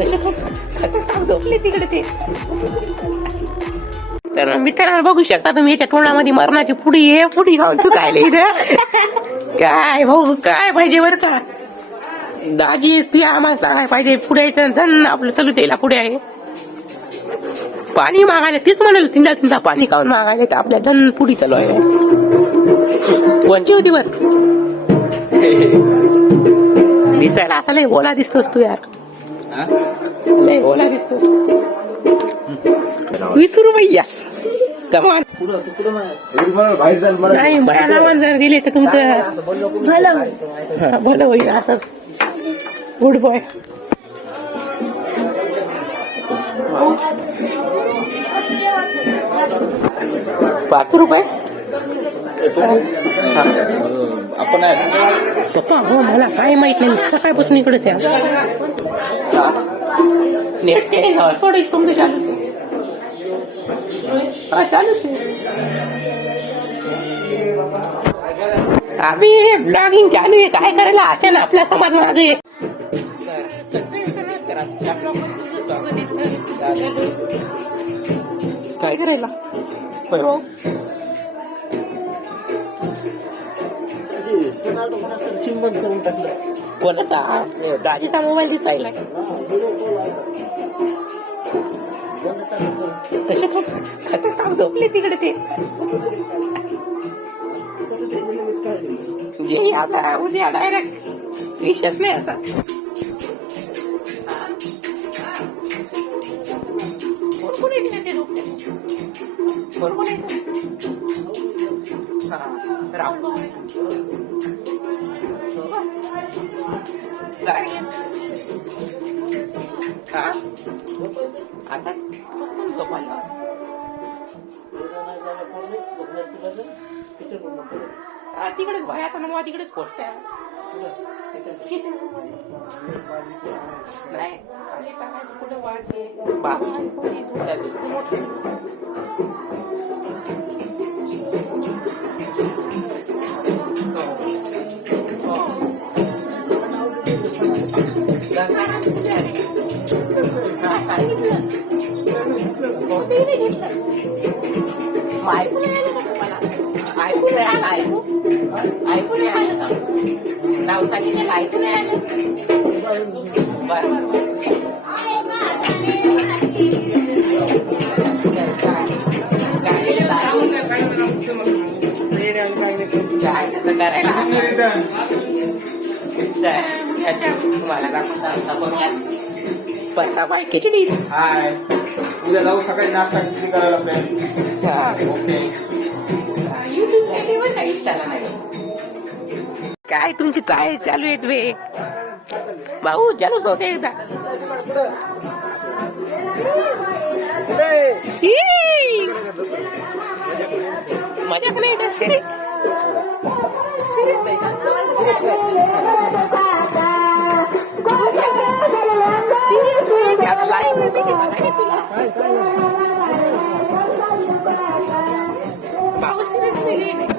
तसे झोपले तिकडे ते. तर मित्रांनो बघू शकता तुम्ही याच्या तोंडामध्ये मरणाची पुडी आहे. पुडी खाऊन तू काय इथं काय भाऊ काय पाहिजे बरं का. दाजी ती आम्हाला सांगायला पाहिजे पुढ्याचं जण आपलं चालू त्याला पुढे आहे. पाणी मागायला तीच म्हणाल तिंदा पाणी खाऊन मागायला तर आपल्या जण पुढी चालू आहे. कोणची होती बर दिसायला असा लय ओला दिसतोस तू यार. लय ओला दिसतोस. 20 रुपये यस कमान. नाही बयाला जर दिले तर तुमचं भलं होईल. असंच गुड बॉय. ₹5 पप्पा. हो मला काय माहित नाही. सकाळपासून इकडेच आहे. नेट सोडायचं तुमचं चालूच आहे. हा चालूच आहे. आम्ही ब्लॉगिंग चालू आहे. काय करायला अशा ना आपला समाज मागे. काय करायला बंद करून टाकलं. कोणाचा दाजीचा मोबाईल दिसायला तसे खतरनाक झोपले तिकडे ते. जे आता उद्या डायरेक्ट विषयच नाही आता. कोण येत नाही ते झोपले. कोण येत राहुल आताच झोपायला तिकडेच भयाचा नवा तिकडेच पोस्ट आहे. नाही कुठे वाचे नाव सांगितलं ऐकू नाही आलं. काय कसं करायला तुम्हाला दाखवता पत्ता बाय खिचडी. हाय उद्या जाऊ सकाळी नाश्ता खिचडी करायला प्लॅन. ओके काय तुमची चाय चालू आहेत वे भाऊ. चालूच होते एकदा. मजाक नाही का सिरियस नाही तुला भाऊ सिरियस नाही.